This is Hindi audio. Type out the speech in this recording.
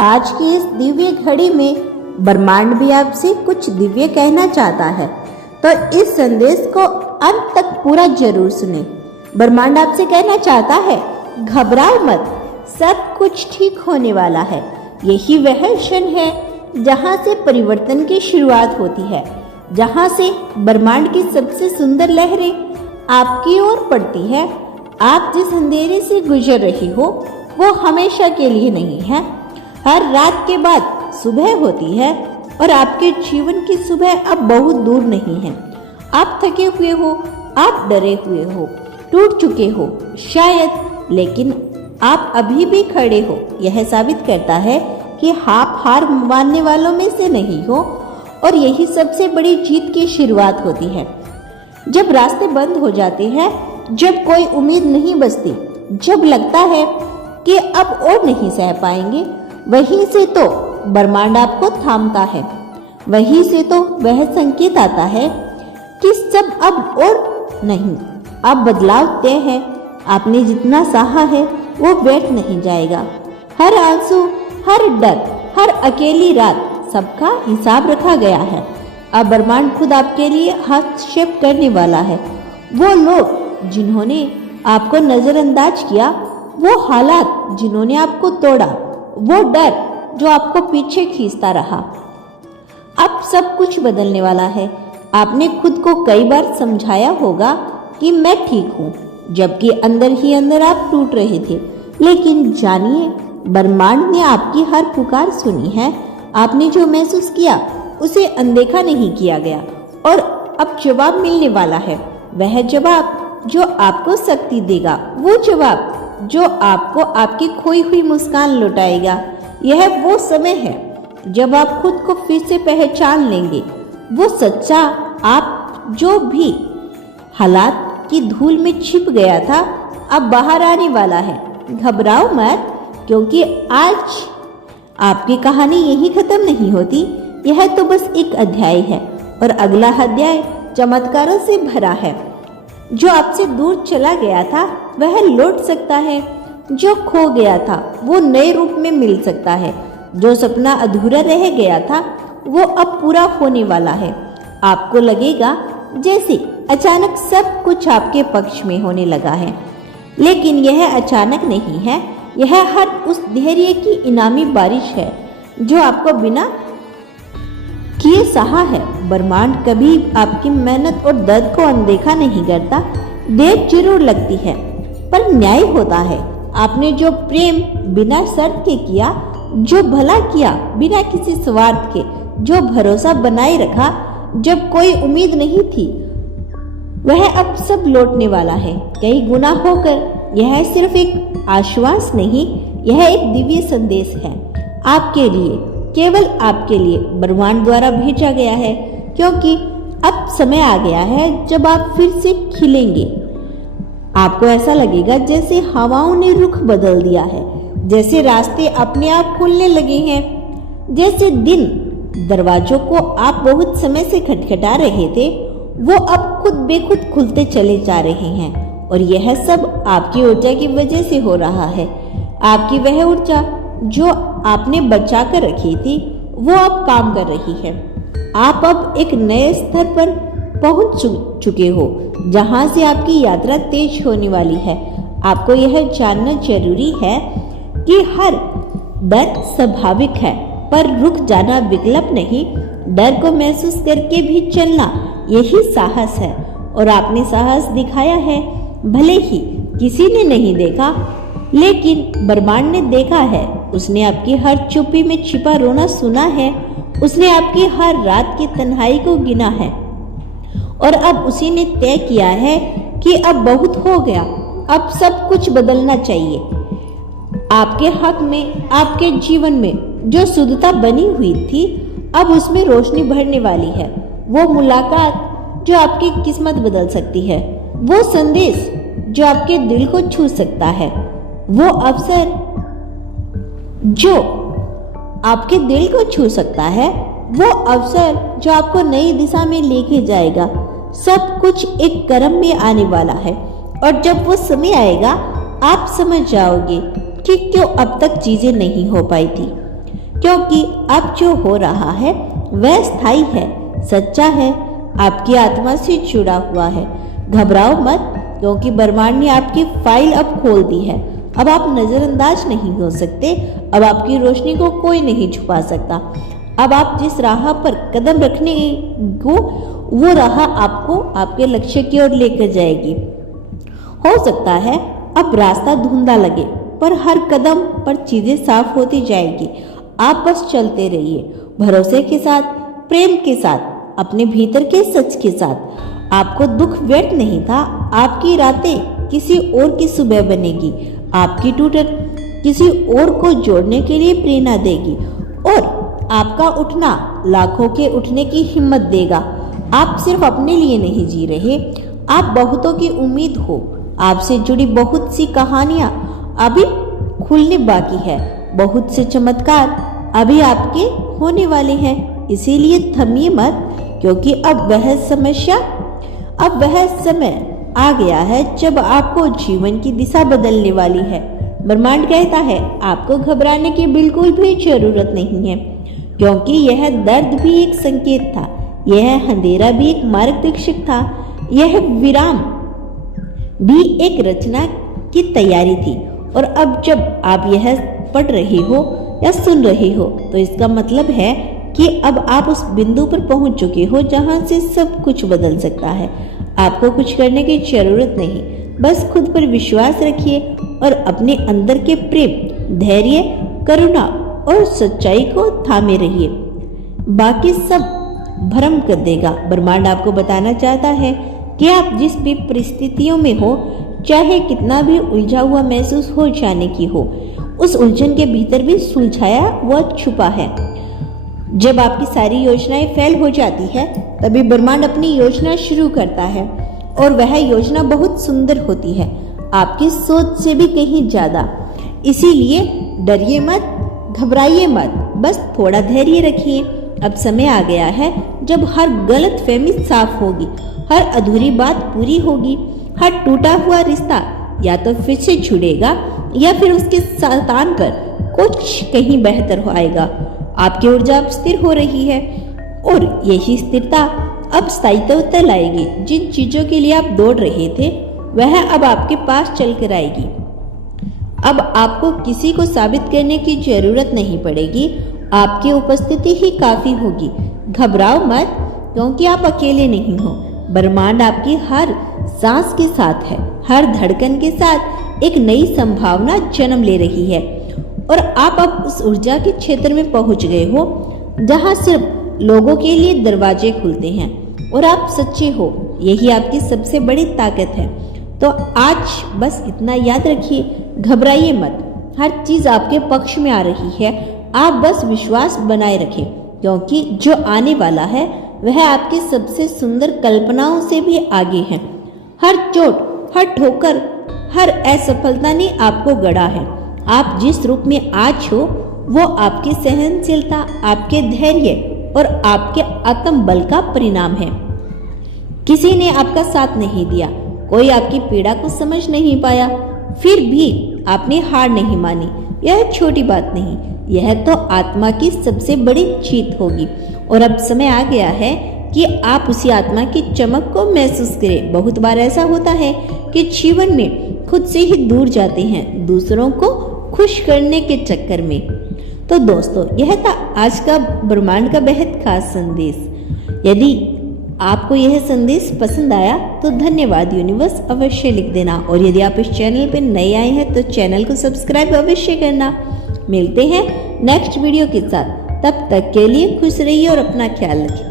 आज की इस दिव्य घड़ी में ब्रह्मांड भी आपसे कुछ दिव्य कहना चाहता है, तो इस संदेश को अंत तक पूरा जरूर सुने। ब्रह्मांड आपसे कहना चाहता है, घबराओ मत, सब कुछ ठीक होने वाला है। यही वह क्षण है जहाँ से परिवर्तन की शुरुआत होती है, जहाँ से ब्रह्मांड की सबसे सुंदर लहरें आपकी ओर पड़ती है। आप जिस अंधेरे से गुजर रही हो वो हमेशा के लिए नहीं है। हर रात के बाद सुबह होती है और आपके जीवन की सुबह अब बहुत दूर नहीं है। आप थके हुए हो, आप डरे हुए हो, टूट चुके हो शायद, लेकिन आप अभी भी खड़े हो। यह साबित करता है कि आप हार मानने वालों में से नहीं हो, और यही सबसे बड़ी जीत की शुरुआत होती है। जब रास्ते बंद हो जाते हैं, जब कोई उम्मीद नहीं बचती, जब लगता है कि अब और नहीं सह पाएंगे, वहीं से तो ब्रह्मांड आपको थामता है। वहीं से तो वह संकेत आता है कि सब अब और नहीं, अब बदलाव तय है। आपने जितना सहा है वो व्यर्थ नहीं जाएगा। हर आंसू, हर डर, हर अकेली रात, सबका हिसाब रखा गया है। अब ब्रह्मांड खुद आपके लिए हस्तक्षेप करने वाला है। वो लोग जिन्होंने आपको नजरअंदाज किया, वो हालात जिन्होंने आपको तोड़ा, वो डर जो आपको पीछे खींचता रहा, अब सब कुछ बदलने वाला है। आपने खुद को कई बार समझाया होगा कि मैं ठीक हूँ, जबकि अंदर ही अंदर आप टूट रहे थे। लेकिन जानिए, ब्रह्मांड ने आपकी हर पुकार सुनी है। आपने जो महसूस किया उसे अनदेखा नहीं किया गया, और अब जवाब मिलने वाला है। वह जवाब जो आपको शक्ति देगा, वो जवाब जो आपको आपकी खोई हुई मुस्कान लौटाएगा। यह वो समय है जब आप खुद को फिर से पहचान लेंगे। वो सच्चा आप जो भी हालात की धूल में छिप गया था, अब बाहर आने वाला है। घबराओ मत, क्योंकि आज आपकी कहानी यही खत्म नहीं होती। यह तो बस एक अध्याय है, और अगला अध्याय चमत्कारों से भरा है। जो आपसे दूर चला गया था वह लौट सकता है, जो खो गया था वो नए रूप में मिल सकता है, जो सपना अधूरा रह गया था वो अब पूरा होने वाला है। आपको लगेगा जैसे अचानक सब कुछ आपके पक्ष में होने लगा है, लेकिन यह अचानक नहीं है। यह हर उस धैर्य की इनामी बारिश है जो आपको बिना किए सहा है। ब्रह्मांड कभी आपकी मेहनत और दर्द को अनदेखा नहीं करता। देर जरूर लगती है, पर न्याय होता है। आपने जो प्रेम बिना शर्त के किया, जो भला किया बिना किसी स्वार्थ के, जो भरोसा बनाए रखा जब कोई उम्मीद नहीं थी, वह अब सब लौटने वाला है, कई गुना होकर। यह सिर्फ एक आश्वास नहीं, यह एक दिव्य संदेश है आपके लिए, केवल आपके लिए ब्रह्मांड द्वारा भेजा गया है, क्योंकि अब समय आ गया है जब आप फिर से खिलेंगे। आपको ऐसा लगेगा जैसे हवाओं ने रुख बदल दिया है, जैसे रास्ते अपने आप खुलने लगे हैं, जैसे दिन दरवाजों को आप बहुत समय से खटखटा रहे थे वो अब खुद बेखुद खुलते चले जा रहे हैं। और यह सब आपकी ऊर्जा की वजह से हो रहा है। आपकी वह ऊर्जा जो आपने बचा कर रखी थी वो अब काम कर रही है। आप अब एक नए स्तर पर पहुंच चुके हो, जहां से आपकी यात्रा तेज होने वाली है। आपको यह जानना जरूरी है कि हर डर स्वाभाविक है, पर रुक जाना विकल्प नहीं। डर को महसूस करके भी चलना यही साहस है, और आपने साहस दिखाया है। भले ही किसी ने नहीं देखा, लेकिन ब्रह्मांड ने देखा है। उसने आपकी हर चुप्पी में छिपा रोना सुना है। उसने आपकी हर रात की तन्हाई को गिना है, और अब उसी ने तय किया है कि अब बहुत हो गया, अब सब कुछ बदलना चाहिए। आपके हक में, आपके जीवन में जो शुद्धता बनी हुई थी, अब उसमें रोशनी भरने वाली है। वो मुलाकात जो आपकी किस्मत बदल सकती है, वो संदेश जो आपके दिल को छू सकता है, वो अवसर जो आपके दिल को छू सकता है, वो अवसर जो आपको नई दिशा में लेके जाएगा। सब कुछ एक क्रम में आने वाला है, और जब वो समय आएगा आप समझ जाओगे कि क्यों अब तक चीजें नहीं हो पाई थी। क्योंकि अब जो हो रहा है वह स्थायी है, सच्चा है, आपकी आत्मा से जुड़ा हुआ है। घबराओ मत, क्योंकि ब्रह्मांड ने आपकी फाइल अब खोल दी है। अब आप नजरअंदाज नहीं हो सकते। अब आपकी रोशनी को कोई नहीं छुपा सकता। अब आप जिस राह पर कदम रखने को, वो राह आपको आपके लक्ष्य की ओर लेकर जाएगी। हो सकता है अब रास्ता धुंधला लगे, पर हर कदम पर चीजें साफ होती जाएगी। आप बस चलते रहिए, भरोसे के साथ, प्रेम के साथ, अपने भीतर के सच के साथ। आपको दुख व्यर्थ नहीं था। आपकी रातें किसी और की सुबह बनेगी। आपकी टूटन किसी और को जोड़ने के लिए प्रेरणा देगी, और आपका उठना लाखों के उठने की हिम्मत देगा। आप सिर्फ अपने लिए नहीं जी रहे, आप बहुतों की उम्मीद हो। आपसे जुड़ी बहुत सी कहानियां अभी खुलने बाकी है। बहुत से चमत्कार अभी आपके होने वाले हैं। इसीलिए थमिए मत, क्योंकि अब वह समय आ गया है जब आपको जीवन की दिशा बदलने वाली है। ब्रह्मांड कहता है आपको घबराने की बिल्कुल भी जरूरत नहीं है, क्योंकि यह दर्द भी एक संकेत था, यह अंधेरा भी एक मार्गदर्शक था, यह विराम भी एक रचना की तैयारी थी। और अब जब आप यह पढ़ रहे हो या सुन रहे हो, तो इसका मतलब है कि अब आप उस बिंदु पर पहुंच चुके हो जहां से सब कुछ बदल सकता है। आपको कुछ करने की जरूरत नहीं, बस खुद पर विश्वास रखिए और अपने अंदर के प्रेम, धैर्य, करुणा और सच्चाई को थामे रहिए। बाकी सब भ्रम कर देगा। ब्रह्मांड आपको बताना चाहता है कि आप जिस भी परिस्थितियों में हो, चाहे कितना भी उलझा हुआ महसूस हो जाने की हो, उस उलझन के भीतर भी सुलझाया हुआ छुपा है। जब आपकी सारी योजनाएं फेल हो जाती है, तभी ब्रह्मांड अपनी योजना शुरू करता है, और वह योजना बहुत सुंदर होती है, आपकी सोच से भी कहीं ज्यादा। इसीलिए डरिए मत, घबराइए मत, बस थोड़ा धैर्य रखिए। अब समय आ गया है जब हर गलत फहमी साफ होगी, हर अधूरी बात पूरी होगी, हर टूटा हुआ रिश्ता या तो फिर से जुड़ेगा या फिर उसके स्थान पर कुछ कहीं बेहतर आएगा। आपकी ऊर्जा अब स्थिर हो रही है, और यही स्थिरता अब स्थायित्व लाएगी। जिन चीजों के लिए आप दौड़ रहे थे, वह अब आपके पास चल कर आएगी। अब आपको किसी को साबित करने की जरूरत नहीं पड़ेगी, आपकी उपस्थिति ही काफी होगी। घबराओ मत, क्योंकि आप अकेले नहीं हो। ब्रह्मांड आपकी हर सांस के साथ है, हर धड़कन के साथ एक नई संभावना जन्म ले रही है। और आप अब उस ऊर्जा के क्षेत्र में पहुंच गए हो जहां सिर्फ लोगों के लिए दरवाजे खुलते हैं, और आप सच्चे हो। यही आपकी सबसे बड़ी ताकत है। तो आज बस इतना याद रखिए, घबराइए मत, हर चीज आपके पक्ष में आ रही है। आप बस विश्वास बनाए रखें, क्योंकि जो आने वाला है वह आपकी सबसे सुंदर कल्पनाओं से भी आगे है। हर चोट, हर ठोकर, हर असफलता ने आपको गढ़ा है। आप जिस रूप में आज हो, वो आपकी सहनशीलता, आपके धैर्य और आपके आत्मबल का परिणाम है। किसी ने आपका साथ नहीं दिया, कोई आपकी पीड़ा को समझ नहीं पाया, फिर भी आपने हार नहीं मानी। यह छोटी बात नहीं, यह तो आत्मा की सबसे बड़ी जीत होगी। और अब समय आ गया है कि आप उसी आत्मा की चमक को महसूस करें। बहुत बार ऐसा होता है कि जीवन में खुद से ही दूर जाते हैं, दूसरों को खुश करने के चक्कर में। तो दोस्तों, यह था आज का ब्रह्मांड का बेहद खास संदेश। यदि आपको यह संदेश पसंद आया तो धन्यवाद यूनिवर्स अवश्य लिख देना, और यदि आप इस चैनल पर नए आए हैं तो चैनल को सब्सक्राइब अवश्य करना। मिलते हैं नेक्स्ट वीडियो के साथ, तब तक के लिए खुश रहिए और अपना ख्याल रखिए।